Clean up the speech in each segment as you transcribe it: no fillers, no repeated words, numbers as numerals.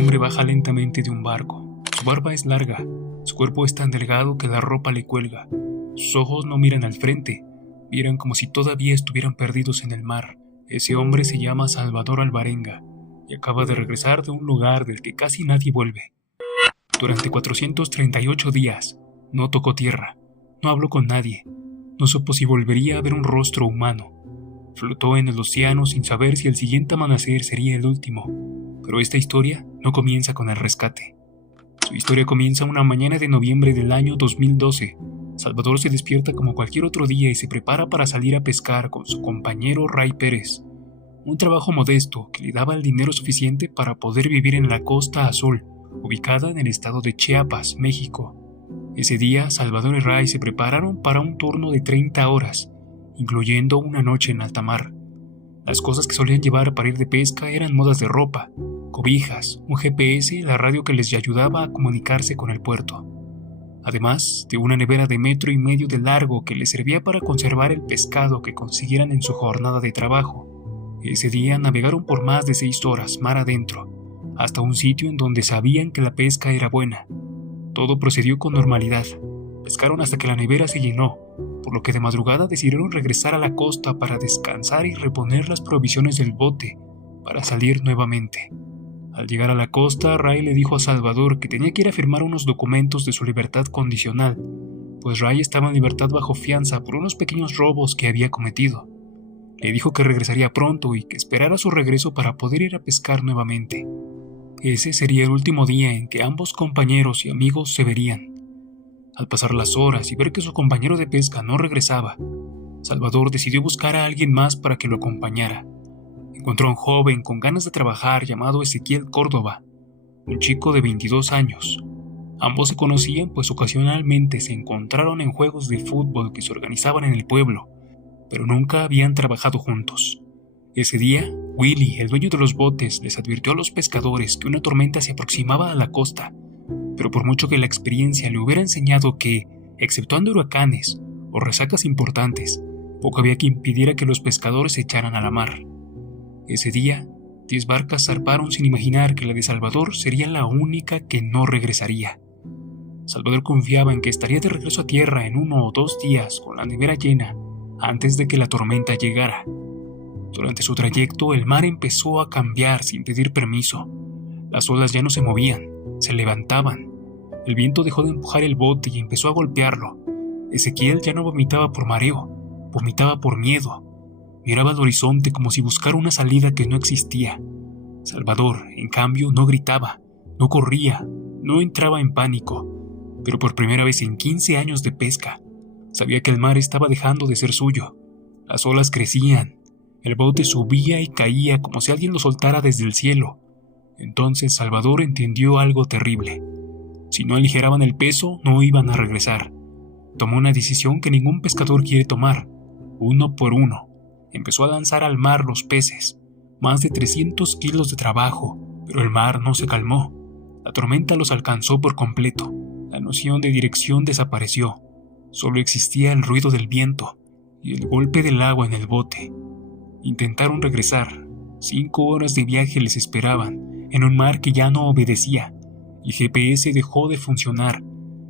hombre baja lentamente de un barco. Su barba es larga, su cuerpo es tan delgado que la ropa le cuelga. Sus ojos no miran al frente, miran como si todavía estuvieran perdidos en el mar. Ese hombre se llama Salvador Alvarenga y acaba de regresar de un lugar del que casi nadie vuelve. Durante 438 días no tocó tierra, no habló con nadie, no supo si volvería a ver un rostro humano. Flotó en el océano sin saber si el siguiente amanecer sería el último. Pero esta historia no comienza con el rescate. Su historia comienza una mañana de noviembre del año 2012. Salvador se despierta como cualquier otro día y se prepara para salir a pescar con su compañero Ray Pérez. Un trabajo modesto que le daba el dinero suficiente para poder vivir en la Costa Azul, ubicada en el estado de Chiapas, México. Ese día, Salvador y Ray se prepararon para un turno de 30 horas, incluyendo una noche en alta mar. Las cosas que solían llevar para ir de pesca eran mudas de ropa, cobijas, un GPS y la radio que les ayudaba a comunicarse con el puerto. Además de una nevera de 1,5 metros de largo que les servía para conservar el pescado que consiguieran en su jornada de trabajo. Ese día navegaron por más de 6 horas mar adentro, hasta un sitio en donde sabían que la pesca era buena. Todo procedió con normalidad. Pescaron hasta que la nevera se llenó, por lo que de madrugada decidieron regresar a la costa para descansar y reponer las provisiones del bote para salir nuevamente. Al llegar a la costa, Ray le dijo a Salvador que tenía que ir a firmar unos documentos de su libertad condicional, pues Ray estaba en libertad bajo fianza por unos pequeños robos que había cometido. Le dijo que regresaría pronto y que esperara su regreso para poder ir a pescar nuevamente. Ese sería el último día en que ambos compañeros y amigos se verían. Al pasar las horas y ver que su compañero de pesca no regresaba, Salvador decidió buscar a alguien más para que lo acompañara. Encontró a un joven con ganas de trabajar llamado Ezequiel Córdoba, un chico de 22 años. Ambos se conocían pues ocasionalmente se encontraron en juegos de fútbol que se organizaban en el pueblo, pero nunca habían trabajado juntos. Ese día, Willy, el dueño de los botes, les advirtió a los pescadores que una tormenta se aproximaba a la costa, pero por mucho que la experiencia le hubiera enseñado que, exceptuando huracanes o resacas importantes, poco había que impidiera que los pescadores se echaran a la mar. Ese día, 10 barcas zarparon sin imaginar que la de Salvador sería la única que no regresaría. Salvador confiaba en que estaría de regreso a tierra en 1 o 2 días con la nevera llena antes de que la tormenta llegara. Durante su trayecto, el mar empezó a cambiar sin pedir permiso. Las olas ya no se movían, se levantaban. El viento dejó de empujar el bote y empezó a golpearlo. Ezequiel ya no vomitaba por mareo, vomitaba por miedo. Miraba al horizonte como si buscara una salida que no existía. Salvador, en cambio, no gritaba, no corría, no entraba en pánico. Pero por primera vez en 15 años de pesca, sabía que el mar estaba dejando de ser suyo. Las olas crecían. El bote subía y caía como si alguien lo soltara desde el cielo. Entonces Salvador entendió algo terrible. Si no aligeraban el peso, no iban a regresar. Tomó una decisión que ningún pescador quiere tomar. Uno por uno, empezó a lanzar al mar los peces. Más de 300 kilos de trabajo, pero el mar no se calmó. La tormenta los alcanzó por completo. La noción de dirección desapareció. Solo existía el ruido del viento y el golpe del agua en el bote. Intentaron regresar. 5 horas de viaje les esperaban, en un mar que ya no obedecía. El GPS dejó de funcionar.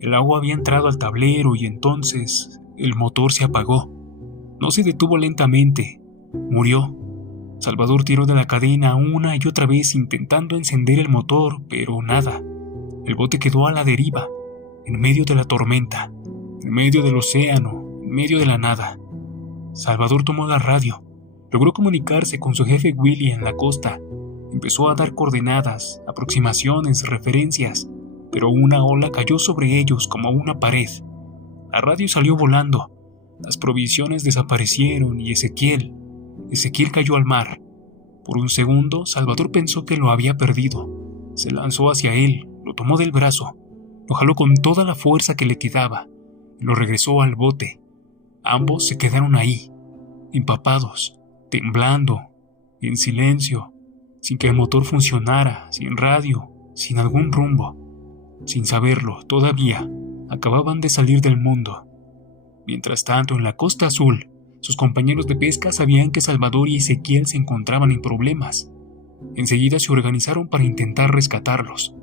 El agua había entrado al tablero y entonces el motor se apagó. No se detuvo lentamente. Murió. Salvador tiró de la cadena una y otra vez intentando encender el motor, pero nada. El bote quedó a la deriva, en medio de la tormenta, en medio del océano, en medio de la nada. Salvador tomó la radio. Logró comunicarse con su jefe Willy en la costa. Empezó a dar coordenadas, aproximaciones, referencias, pero una ola cayó sobre ellos como una pared. La radio salió volando. Las provisiones desaparecieron y Ezequiel cayó al mar. Por un segundo, Salvador pensó que lo había perdido. Se lanzó hacia él, lo tomó del brazo, lo jaló con toda la fuerza que le quedaba y lo regresó al bote. Ambos se quedaron ahí, empapados, temblando, en silencio, sin que el motor funcionara, sin radio, sin algún rumbo. Sin saberlo, todavía, acababan de salir del mundo. Mientras tanto, en la Costa Azul, sus compañeros de pesca sabían que Salvador y Ezequiel se encontraban en problemas. Enseguida se organizaron para intentar rescatarlos.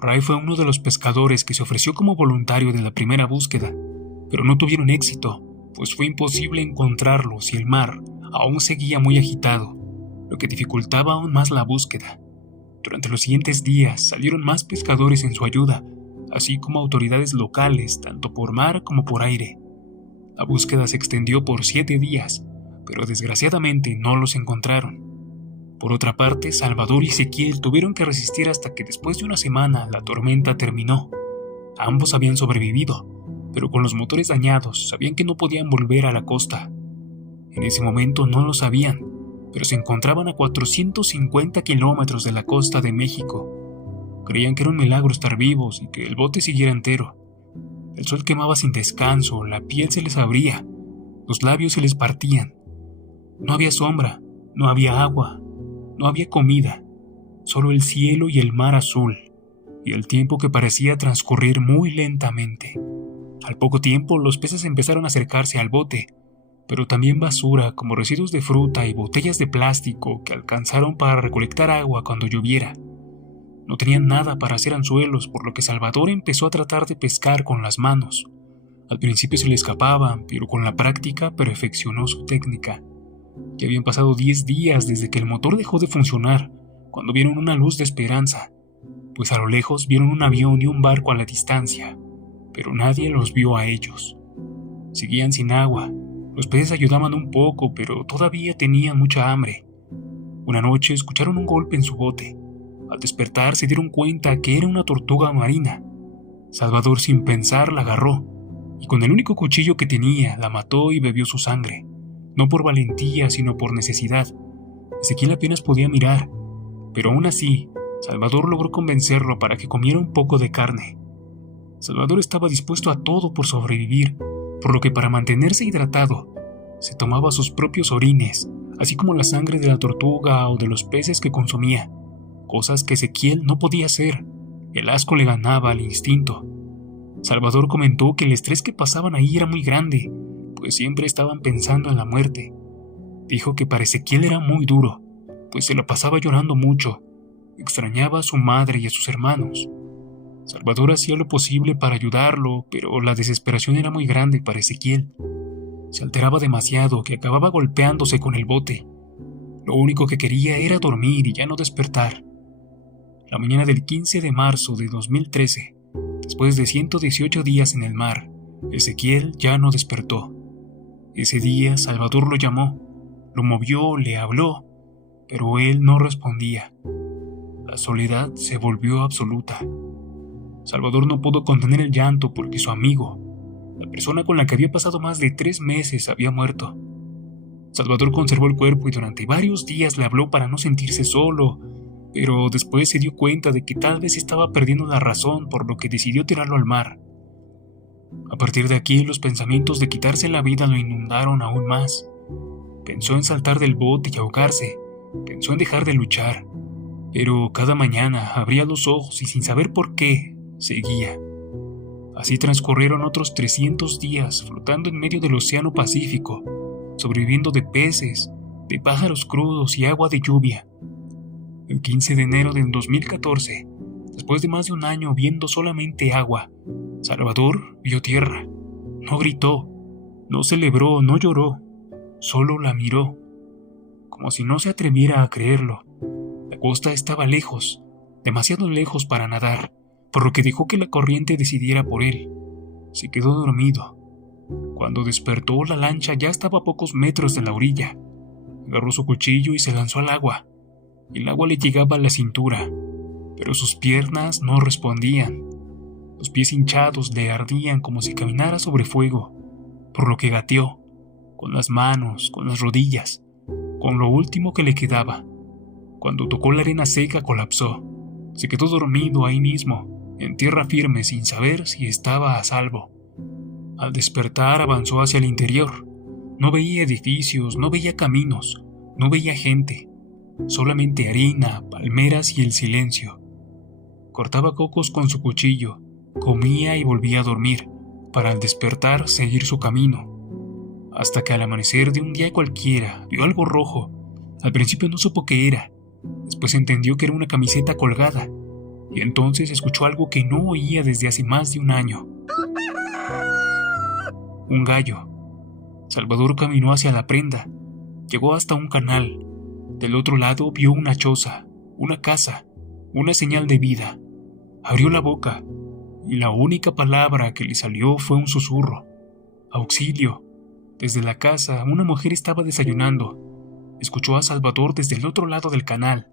Ray fue uno de los pescadores que se ofreció como voluntario de la primera búsqueda, pero no tuvieron éxito, pues fue imposible encontrarlos y el mar aún seguía muy agitado, lo que dificultaba aún más la búsqueda. Durante los siguientes días salieron más pescadores en su ayuda, así como autoridades locales, tanto por mar como por aire. La búsqueda se extendió por 7 días, pero desgraciadamente no los encontraron. Por otra parte, Salvador y Ezequiel tuvieron que resistir hasta que después de una semana la tormenta terminó. Ambos habían sobrevivido, pero con los motores dañados sabían que no podían volver a la costa. En ese momento no lo sabían, pero se encontraban a 450 kilómetros de la costa de México. Creían que era un milagro estar vivos y que el bote siguiera entero. El sol quemaba sin descanso, la piel se les abría, los labios se les partían. No había sombra, no había agua, no había comida, solo el cielo y el mar azul, y el tiempo que parecía transcurrir muy lentamente. Al poco tiempo, los peces empezaron a acercarse al bote, pero también basura como residuos de fruta y botellas de plástico que alcanzaron para recolectar agua cuando lloviera. No tenían nada para hacer anzuelos, por lo que Salvador empezó a tratar de pescar con las manos. Al principio se le escapaba, pero con la práctica perfeccionó su técnica. Ya habían pasado 10 días desde que el motor dejó de funcionar, cuando vieron una luz de esperanza, pues a lo lejos vieron un avión y un barco a la distancia, pero nadie los vio a ellos. Seguían sin agua, los peces ayudaban un poco, pero todavía tenían mucha hambre. Una noche escucharon un golpe en su bote. Al despertar se dieron cuenta que era una tortuga marina. Salvador sin pensar la agarró, y con el único cuchillo que tenía la mató y bebió su sangre, no por valentía sino por necesidad. Ezequiel apenas podía mirar, pero aún así, Salvador logró convencerlo para que comiera un poco de carne. Salvador estaba dispuesto a todo por sobrevivir, por lo que para mantenerse hidratado, se tomaba sus propios orines, así como la sangre de la tortuga o de los peces que consumía, cosas que Ezequiel no podía hacer. El asco le ganaba al instinto. Salvador comentó que el estrés que pasaban ahí era muy grande, pues siempre estaban pensando en la muerte. Dijo que para Ezequiel era muy duro, pues se la pasaba llorando mucho, extrañaba a su madre y a sus hermanos. Salvador hacía lo posible para ayudarlo, pero la desesperación era muy grande para Ezequiel. Se alteraba demasiado que acababa golpeándose con el bote. Lo único que quería era dormir y ya no despertar. La mañana del 15 de marzo de 2013, después de 118 días en el mar, Ezequiel ya no despertó. Ese día Salvador lo llamó, lo movió, le habló, pero él no respondía. La soledad se volvió absoluta. Salvador no pudo contener el llanto porque su amigo, la persona con la que había pasado más de 3 meses, había muerto. Salvador conservó el cuerpo y durante varios días le habló para no sentirse solo, pero después se dio cuenta de que tal vez estaba perdiendo la razón, por lo que decidió tirarlo al mar. A partir de aquí, los pensamientos de quitarse la vida lo inundaron aún más. Pensó en saltar del bote y ahogarse, pensó en dejar de luchar, pero cada mañana abría los ojos y sin saber por qué, seguía. Así transcurrieron otros 300 días flotando en medio del Océano Pacífico, sobreviviendo de peces, de pájaros crudos y agua de lluvia. El 15 de enero del 2014, después de más de un año viendo solamente agua, Salvador vio tierra. No gritó, no celebró, no lloró, solo la miró, como si no se atreviera a creerlo. La costa estaba lejos, demasiado lejos para nadar, por lo que dejó que la corriente decidiera por él. Se quedó dormido. Cuando despertó, la lancha ya estaba a pocos metros de la orilla. Agarró su cuchillo y se lanzó al agua. El agua le llegaba a la cintura, pero sus piernas no respondían. Los pies hinchados le ardían como si caminara sobre fuego, por lo que gateó, con las manos, con las rodillas, con lo último que le quedaba. Cuando tocó la arena seca, colapsó. Se quedó dormido ahí mismo, en tierra firme, sin saber si estaba a salvo. Al despertar, avanzó hacia el interior. No veía edificios, no veía caminos, no veía gente. Solamente arena, palmeras y el silencio. Cortaba cocos con su cuchillo, comía y volvía a dormir, para al despertar seguir su camino. Hasta que al amanecer de un día cualquiera vio algo rojo. Al principio no supo qué era, Después entendió que era una camiseta colgada, y entonces escuchó algo que no oía desde hace más de un año. Un gallo. Salvador caminó hacia la prenda, llegó hasta un canal. Del otro lado vio una choza, una casa, una señal de vida. Abrió la boca, y la única palabra que le salió fue un susurro. ¡Auxilio! Desde la casa, una mujer estaba desayunando. Escuchó a Salvador desde el otro lado del canal.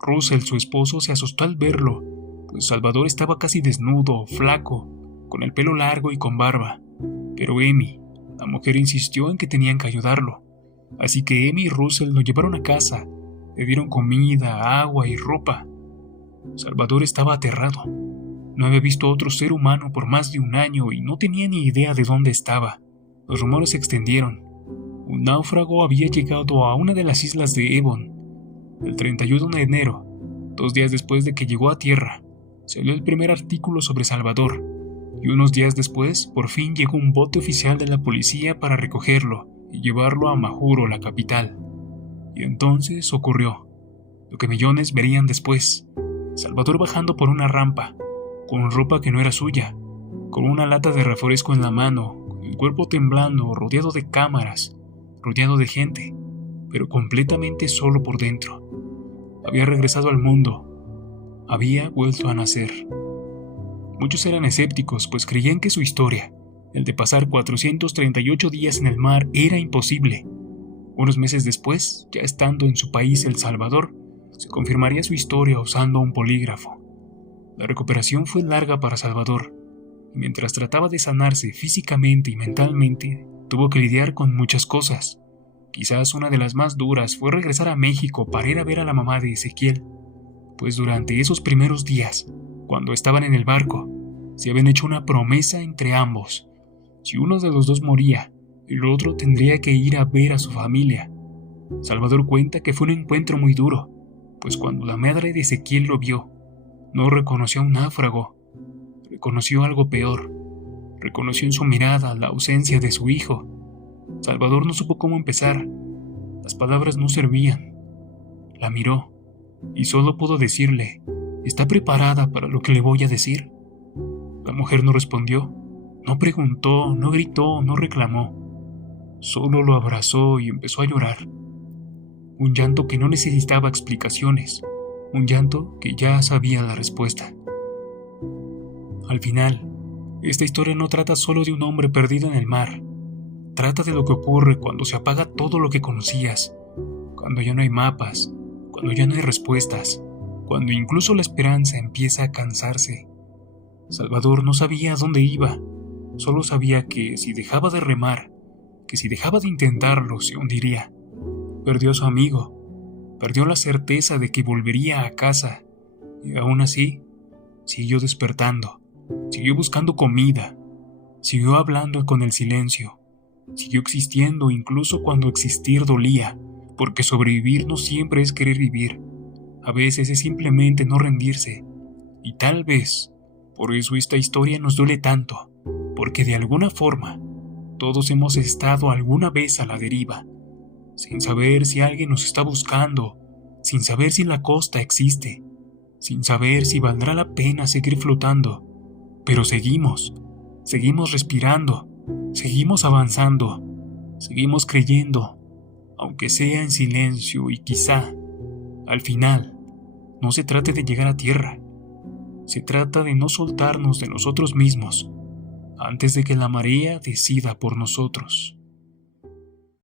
Russell, su esposo, se asustó al verlo, pues Salvador estaba casi desnudo, flaco, con el pelo largo y con barba. Pero Amy, la mujer, insistió en que tenían que ayudarlo. Así que Amy y Russell lo llevaron a casa, le dieron comida, agua y ropa. Salvador estaba aterrado. No había visto a otro ser humano por más de un año y no tenía ni idea de dónde estaba. Los rumores se extendieron. Un náufrago había llegado a una de las islas de Ebon. El 31 de enero, 2 días después de que llegó a tierra, salió el primer artículo sobre Salvador, y unos días después, por fin llegó un bote oficial de la policía para recogerlo y llevarlo a Majuro, la capital. Y entonces ocurrió lo que millones verían después: Salvador bajando por una rampa, con ropa que no era suya, con una lata de refresco en la mano, con el cuerpo temblando, rodeado de cámaras, rodeado de gente, pero completamente solo por dentro. Había regresado al mundo, había vuelto a nacer. Muchos eran escépticos, pues creían que su historia, el de pasar 438 días en el mar, era imposible. Unos meses después, ya estando en su país, El Salvador, se confirmaría su historia usando un polígrafo. La recuperación fue larga para Salvador, y mientras trataba de sanarse físicamente y mentalmente, tuvo que lidiar con muchas cosas. Quizás una de las más duras fue regresar a México para ir a ver a la mamá de Ezequiel, pues durante esos primeros días, cuando estaban en el barco, se habían hecho una promesa entre ambos. Si uno de los dos moría, el otro tendría que ir a ver a su familia. Salvador cuenta que fue un encuentro muy duro, pues cuando la madre de Ezequiel lo vio, no reconoció a un náufrago, reconoció algo peor. Reconoció en su mirada la ausencia de su hijo. Salvador no supo cómo empezar. Las palabras no servían. La miró y solo pudo decirle: ¿está preparada para lo que le voy a decir? La mujer no respondió, no preguntó, no gritó, no reclamó. Solo lo abrazó y empezó a llorar. Un llanto que no necesitaba explicaciones, un llanto que ya sabía la respuesta. Al final, esta historia no trata solo de un hombre perdido en el mar. Trata de lo que ocurre cuando se apaga todo lo que conocías, cuando ya no hay mapas, cuando ya no hay respuestas, cuando incluso la esperanza empieza a cansarse. Salvador no sabía a dónde iba, solo sabía que si dejaba de remar, que si dejaba de intentarlo, se hundiría. Perdió a su amigo, perdió la certeza de que volvería a casa, y aún así, siguió despertando, siguió buscando comida, siguió hablando con el silencio, siguió existiendo incluso cuando existir dolía, porque sobrevivir no siempre es querer vivir, a veces es simplemente no rendirse, y tal vez, por eso esta historia nos duele tanto, porque de alguna forma, todos hemos estado alguna vez a la deriva, sin saber si alguien nos está buscando, sin saber si la costa existe, sin saber si valdrá la pena seguir flotando, pero seguimos respirando, seguimos avanzando, seguimos creyendo, aunque sea en silencio, y quizá, al final, no se trate de llegar a tierra, se trata de no soltarnos de nosotros mismos, antes de que la marea decida por nosotros.